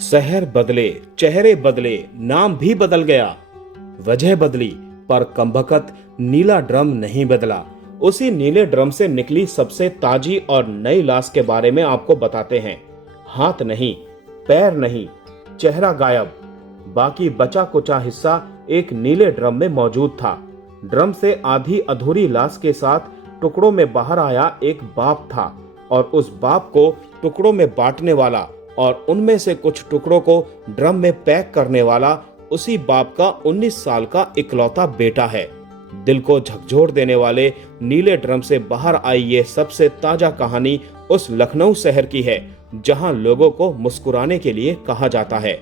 शहर बदले, चेहरे बदले, नाम भी बदल गया। वजह बदली पर कमबख्त नीला ड्रम नहीं बदला। उसी नीले ड्रम से निकली सबसे ताजी और नई लाश के बारे में आपको बताते हैं। हाथ नहीं, पैर नहीं, चेहरा गायब, बाकी बचा कुचा हिस्सा एक नीले ड्रम में मौजूद था। ड्रम से आधी अधूरी लाश के साथ टुकड़ों में बाहर आया एक बाप था और उस बाप को टुकड़ों में बांटने वाला और उनमें से कुछ टुकड़ों को ड्रम में पैक करने वाला उसी बाप का 19 साल का इकलौता बेटा है। दिल को झकझोर देने वाले नीले ड्रम से बाहर आई ये सबसे ताजा कहानी उस लखनऊ शहर की है जहां लोगों को मुस्कुराने के लिए कहा जाता है।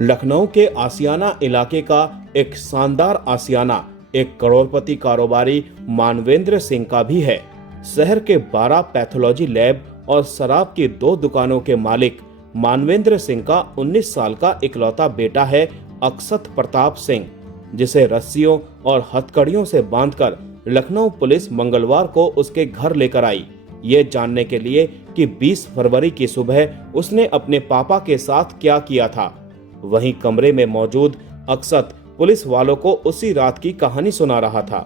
लखनऊ के आसियाना इलाके का एक शानदार आसियाना एक करोड़पति कारोबारी मानवेंद्र सिंह का भी है। शहर के 12 पैथोलॉजी लैब और शराब की 2 दुकानों के मालिक मानवेंद्र सिंह का 19 साल का इकलौता बेटा है अक्षत प्रताप सिंह, जिसे रस्सियों और हथकड़ियों से बांधकर लखनऊ पुलिस मंगलवार को उसके घर लेकर आई, ये जानने के लिए कि 20 फरवरी की सुबह उसने अपने पापा के साथ क्या किया था। वहीं कमरे में मौजूद अक्षत पुलिस वालों को उसी रात की कहानी सुना रहा था।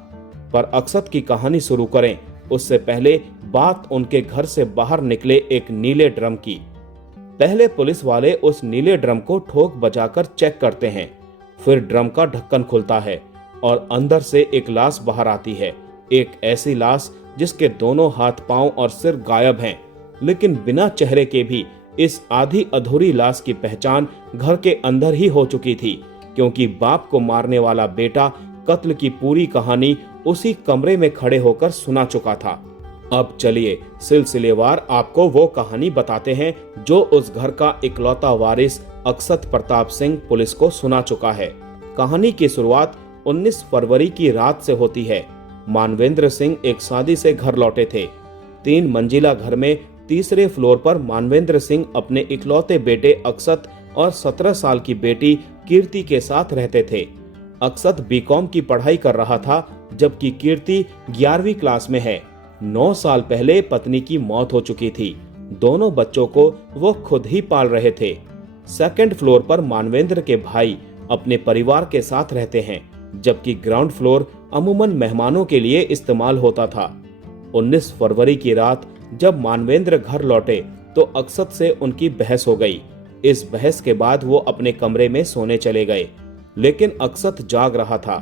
पर अक्षत की कहानी शुरू करें उससे पहले बात उनके घर से बाहर निकले एक नीले ड्रम की। पहले पुलिस वाले उस नीले ड्रम को ठोक बजाकर चेक करते हैं। फिर ड्रम का ढक्कन खुलता है और अंदर से एक लाश बाहर आती है। एक ऐसी लाश जिसके दोनों हाथ, पांव और सिर गायब हैं, लेकिन बिना चेहरे के भी इस आधी अधूरी लाश की पहचान घर के अंदर ही हो चुकी थी, क्योंकि बाप को मारने वाला बेटा कत्ल की पूरी कहानी उसी कमरे में खड़े होकर सुना चुका था। अब चलिए सिलसिलेवार आपको वो कहानी बताते हैं जो उस घर का इकलौता वारिस अक्षत प्रताप सिंह पुलिस को सुना चुका है। कहानी की शुरुआत 19 फरवरी की रात से होती है। मानवेंद्र सिंह एक शादी से घर लौटे थे। 3 मंजिला घर में तीसरे फ्लोर पर मानवेंद्र सिंह अपने इकलौते बेटे अक्षत और 17 साल की बेटी कीर्ति के साथ रहते थे। अक्षत बीकॉम की पढ़ाई कर रहा था, जबकि कीर्ति 11वीं क्लास में है। 9 साल पहले पत्नी की मौत हो चुकी थी। दोनों बच्चों को वो खुद ही पाल रहे थे। सेकंड फ्लोर पर मानवेंद्र के भाई अपने परिवार के साथ रहते हैं, जबकि ग्राउंड फ्लोर अमूमन मेहमानों के लिए इस्तेमाल होता था। 19 फरवरी की रात जब मानवेंद्र घर लौटे तो अक्षत से उनकी बहस हो गई। इस बहस के बाद वो अपने कमरे में सोने चले गए, लेकिन अक्षत जाग रहा था।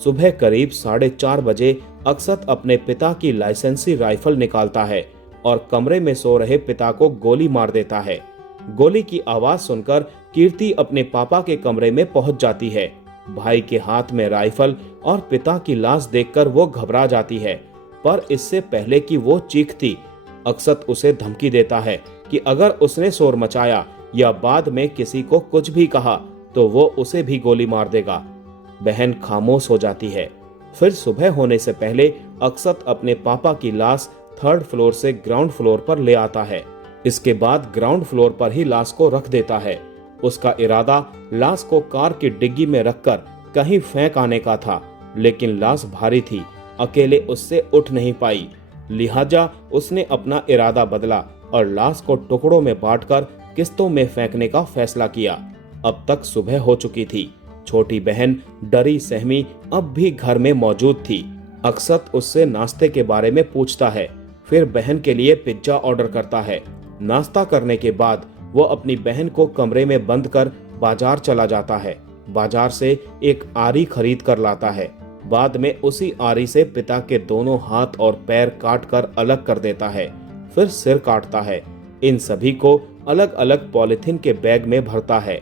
सुबह करीब 4:30 बजे अक्षत अपने पिता की लाइसेंसी राइफल निकालता है और कमरे में सो रहे पिता को गोली मार देता है। गोली की आवाज सुनकर कीर्ति अपने पापा के कमरे में पहुंच जाती है। भाई के हाथ में राइफल और पिता की लाश देखकर वो घबरा जाती है, पर इससे पहले कि वो चीखती, अक्षत उसे धमकी देता है कि अगर उसने शोर मचाया या बाद में किसी को कुछ भी कहा तो वो उसे भी गोली मार देगा। बहन खामोश हो जाती है। फिर सुबह होने से पहले अक्षत अपने पापा की लाश 3rd फ्लोर से ग्राउंड फ्लोर पर ले आता है। इसके बाद ग्राउंड फ्लोर पर ही लाश को रख देता है। उसका इरादा लाश को कार की डिग्गी में रखकर कहीं फेंक आने का था, लेकिन लाश भारी थी, अकेले उससे उठ नहीं पाई। लिहाजा उसने अपना इरादा बदला और लाश को टुकड़ों में बांटकर किस्तों में फेंकने का फैसला किया। अब तक सुबह हो चुकी थी। छोटी बहन डरी सहमी अब भी घर में मौजूद थी। अक्षत उससे नाश्ते के बारे में पूछता है, फिर बहन के लिए पिज्जा ऑर्डर करता है। नाश्ता करने के बाद वो अपनी बहन को कमरे में बंद कर बाजार चला जाता है। बाजार से एक आरी खरीद कर लाता है। बाद में उसी आरी से पिता के दोनों हाथ और पैर काट कर अलग कर देता है, फिर सिर काटता है। इन सभी को अलग अलग पॉलिथीन के बैग में भरता है।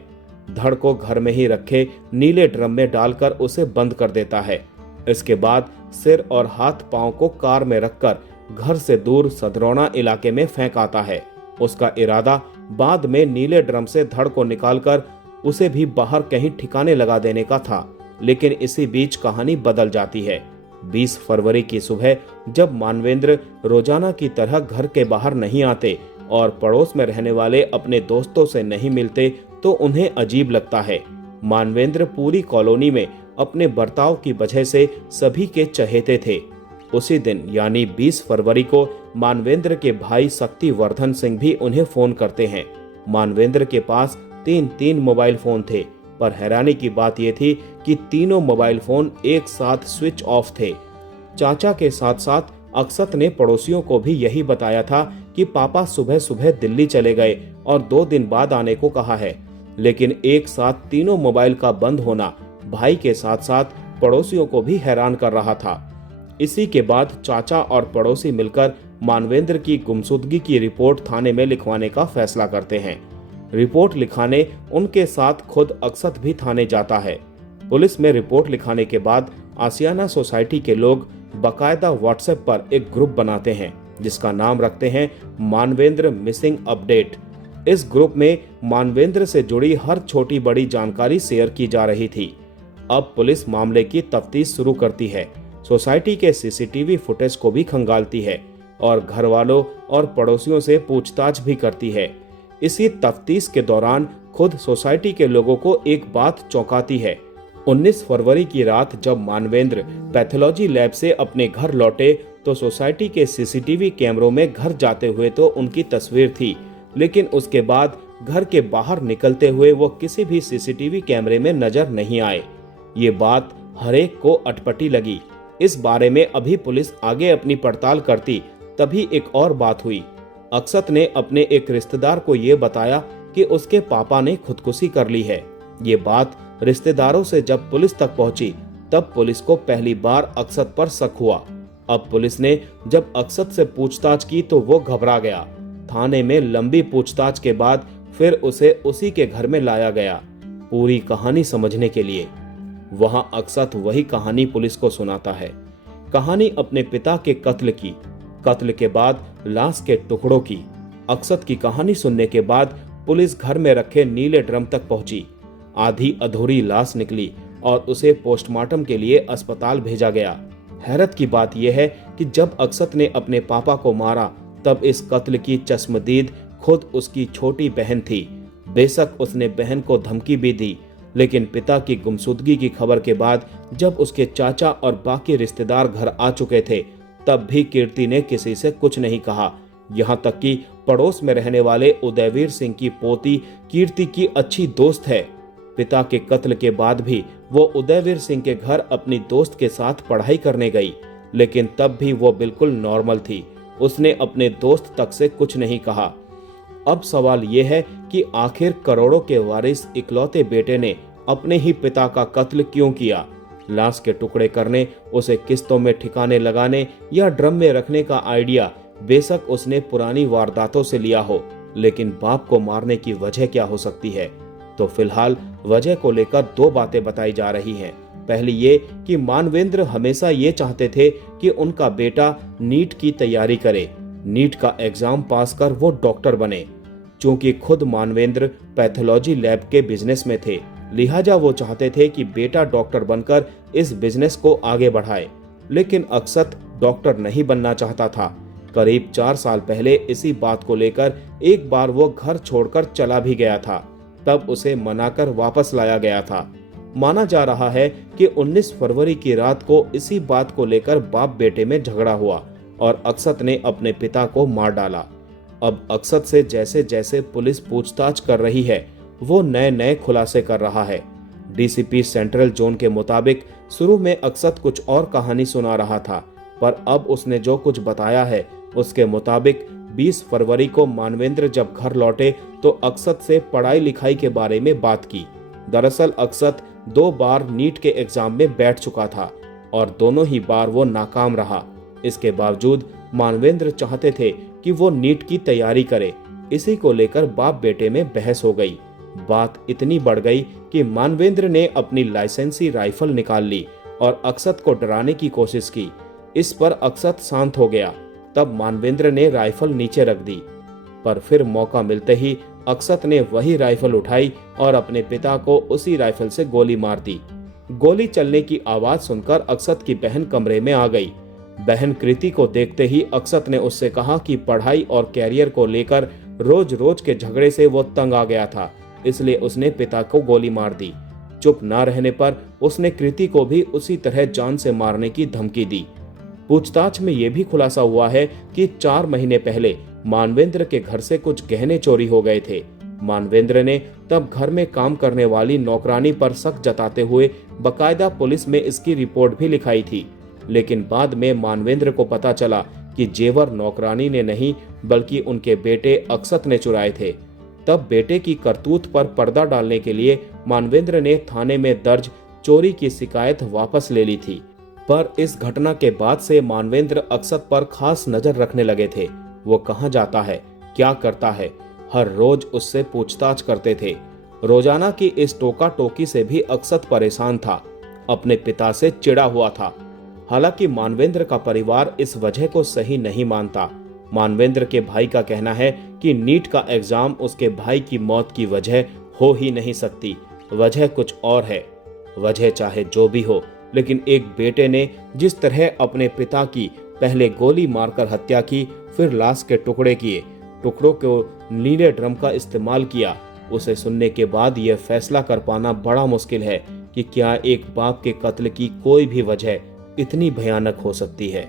धड़ को घर में ही रखे नीले ड्रम में डालकर उसे बंद कर देता है। इसके बाद सिर और हाथ पांव को कार में रखकर घर से दूर सदरौना इलाके में फेंक आता है। उसका इरादा बाद में नीले ड्रम से धड़ को निकालकर उसे भी बाहर कहीं ठिकाने लगा देने का था, लेकिन इसी बीच कहानी बदल जाती है। 20 फरवरी की सुबह जब मानवेंद्र रोजाना की तरह घर के बाहर नहीं आते और पड़ोस में रहने वाले अपने दोस्तों से नहीं मिलते तो उन्हें अजीब लगता है। मानवेंद्र पूरी कॉलोनी में अपने बर्ताव की वजह से सभी के चहेते थे। उसी दिन यानी 20 फरवरी को मानवेंद्र के भाई शक्तिवर्धन सिंह भी उन्हें फोन करते हैं। मानवेंद्र के पास तीन मोबाइल फोन थे, पर हैरानी की बात यह थी कि तीनों मोबाइल फोन एक साथ स्विच ऑफ थे। चाचा के साथ साथ अक्षत ने पड़ोसियों को भी यही बताया था कि पापा सुबह सुबह दिल्ली चले गए और 2 दिन बाद आने को कहा है। लेकिन एक साथ तीनों मोबाइल का बंद होना भाई के साथ साथ पड़ोसियों को भी हैरान कर रहा था। इसी के बाद चाचा और पड़ोसी मिलकर मानवेंद्र की गुमशुदगी की रिपोर्ट थाने में लिखवाने का फैसला करते हैं। रिपोर्ट लिखाने उनके साथ खुद अक्षत भी थाने जाता है। पुलिस में रिपोर्ट लिखाने के बाद आसियाना सोसाइटी के लोग बकायदा व्हाट्सएप पर एक ग्रुप बनाते हैं जिसका नाम रखते हैं मानवेंद्र मिसिंग अपडेट। इस ग्रुप में मानवेंद्र से जुड़ी हर छोटी बड़ी जानकारी शेयर की जा रही थी। अब पुलिस मामले की तफ्तीश शुरू करती है, सोसाइटी के सीसीटीवी फुटेज को भी खंगालती है और घर वालों और पड़ोसियों से पूछताछ भी करती है। इसी तफ्तीश के दौरान खुद सोसाइटी के लोगों को एक बात चौंकाती है। 19 फरवरी की रात जब मानवेंद्र पैथोलॉजी लैब से अपने घर लौटे तो सोसाइटी के सीसीटीवी कैमरों में घर जाते हुए तो उनकी तस्वीर थी, लेकिन उसके बाद घर के बाहर निकलते हुए वो किसी भी सीसीटीवी कैमरे में नजर नहीं आए। ये बात हरेक को अटपटी लगी। इस बारे में अभी पुलिस आगे अपनी पड़ताल करती तभी एक और बात हुई। अक्षत ने अपने एक रिश्तेदार को ये बताया कि उसके पापा ने खुदकुशी कर ली है। ये बात रिश्तेदारों से जब पुलिस तक पहुंची तब पुलिस को पहली बार अक्षत पर शक हुआ। अब पुलिस ने जब अक्षत से पूछताछ की तो वो घबरा गया। थाने में लंबी पूछताछ के बाद फिर उसे उसी के घर में लाया गया पूरी कहानी समझने के लिए। वहां अक्षत वही कहानी पुलिस को सुनाता है। कहानी अपने पिता के कत्ल के बाद लाश के टुकड़ों की। अक्षत की कहानी सुनने के बाद पुलिस घर में रखे नीले ड्रम तक पहुंची। आधी अधूरी लाश निकली और उसे पोस्टमार्टम के लिए अस्पताल भेजा गया। हैरत की बात यह है कि जब अक्षत ने अपने पापा को मारा तब इस कत्ल की चश्मदीद खुद उसकी छोटी बहन थी। बेशक उसने बहन को धमकी भी दी, लेकिन पिता की गुमशुदगी की खबर के बाद जब उसके चाचा और बाकी रिश्तेदार घर आ चुके थे तब भी कीर्ति ने किसी से कुछ नहीं कहा। यहाँ तक कि पड़ोस में रहने वाले उदयवीर सिंह की पोती कीर्ति की अच्छी दोस्त है। पिता के कत्ल के बाद भी वो उदयवीर सिंह के घर अपनी दोस्त के साथ पढ़ाई करने गई, लेकिन तब भी वो बिल्कुल नॉर्मल थी। उसने अपने दोस्त तक से कुछ नहीं कहा। अब सवाल ये है कि आखिर करोड़ों के वारिस इकलौते बेटे ने अपने ही पिता का कत्ल क्यों किया? लाश के टुकड़े करने, उसे किस्तों में ठिकाने लगाने या ड्रम में रखने का आइडिया बेशक उसने पुरानी वारदातों से लिया हो, लेकिन बाप को मारने की वजह क्या हो सकती है? तो फिलहाल वजह को लेकर 2 बातें बताई जा रही हैं। पहली ये कि मानवेंद्र हमेशा ये चाहते थे कि उनका बेटा नीट की तैयारी करे, नीट का एग्जाम पास कर वो डॉक्टर बने। चूंकि खुद मानवेंद्र पैथोलॉजी लैब के बिजनेस में थे, लिहाजा वो चाहते थे कि बेटा डॉक्टर बनकर इस बिजनेस को आगे बढ़ाए। लेकिन अक्षत डॉक्टर नहीं बनना चाहता था। करीब 4 साल पहले इसी बात को लेकर एक बार वो घर छोड़कर चला भी गया था, तब उसे मनाकर वापस लाया गया था। माना जा रहा है कि 19 फरवरी की रात को इसी बात को लेकर बाप बेटे में झगड़ा हुआ और अक्षत ने अपने पिता को मार डाला। अब अक्षत से जैसे जैसे पुलिस पूछताछ कर रही है वो नए नए खुलासे कर रहा है। डीसीपी सेंट्रल जोन के मुताबिक शुरू में अक्षत कुछ और कहानी सुना रहा था, पर अब उसने जो कुछ बताया है उसके मुताबिक 20 फरवरी को मानवेंद्र जब घर लौटे तो अक्षत से पढ़ाई लिखाई के बारे में बात की। दरअसल अक्षत 2 बार नीट के एग्जाम में बैठ चुका था और दोनों ही बार वो नाकाम रहा। इसके बावजूद मानवेंद्र चाहते थे कि वो नीट की तैयारी करे। इसी को लेकर बाप बेटे में बहस हो गई। बात इतनी बढ़ गई कि मानवेंद्र ने अपनी लाइसेंसी राइफल निकाल ली और अक्षत को डराने की कोशिश की। इस पर अक्षत शांत हो गया। तब मानवेंद्र ने राइफल नीचे रख दी, पर फिर मौका मिलते ही अक्षत ने वही राइफल उठाई और अपने पिता को उसी राइफल से गोली मार दी। गोली चलने की आवाज सुनकर अक्षत की बहन कमरे में आ गई। बहन कृति को देखते ही अक्षत ने उससे कहा कि पढ़ाई और कैरियर को लेकर रोज रोज के झगड़े से वो तंग आ गया था, इसलिए उसने पिता को गोली मार दी। चुप न रहने पर उसने कृति को भी उसी तरह जान से मारने की धमकी दी। पूछताछ में यह भी खुलासा हुआ है कि 4 महीने पहले मानवेंद्र के घर से कुछ गहने चोरी हो गए थे। मानवेंद्र ने तब घर में काम करने वाली नौकरानी पर शक जताते हुए बकायदा पुलिस में इसकी रिपोर्ट भी लिखाई थी। लेकिन बाद में मानवेंद्र को पता चला कि जेवर नौकरानी ने नहीं बल्कि उनके बेटे अक्षत ने चुराए थे। तब बेटे की करतूत पर पर्दा डालने के लिए मानवेंद्र ने थाने में दर्ज चोरी की शिकायत वापस ले ली थी। पर इस घटना के बाद से मानवेंद्र अक्षत पर खास नजर रखने लगे थे। वो कहाँ जाता है, क्या करता है, हर रोज उससे पूछताछ करते थे। रोजाना की इस टोका टोकी से भी अक्षत परेशान था, अपने पिता से चिढ़ा हुआ था। हालांकि मानवेंद्र का परिवार इस वजह को सही नहीं मानता। मानवेंद्र के भाई का कहना है कि नीट का एग्जाम उसके भाई की मौत की वजह हो ही नहीं सकती, वजह कुछ और है। वजह चाहे जो भी हो, लेकिन एक बेटे ने जिस तरह अपने पिता की पहले गोली मारकर हत्या की, फिर लाश के टुकड़े किए, टुकड़ों को नीले ड्रम का इस्तेमाल किया, उसे सुनने के बाद यह फैसला कर पाना बड़ा मुश्किल है कि क्या एक बाप के कत्ल की कोई भी वजह इतनी भयानक हो सकती है।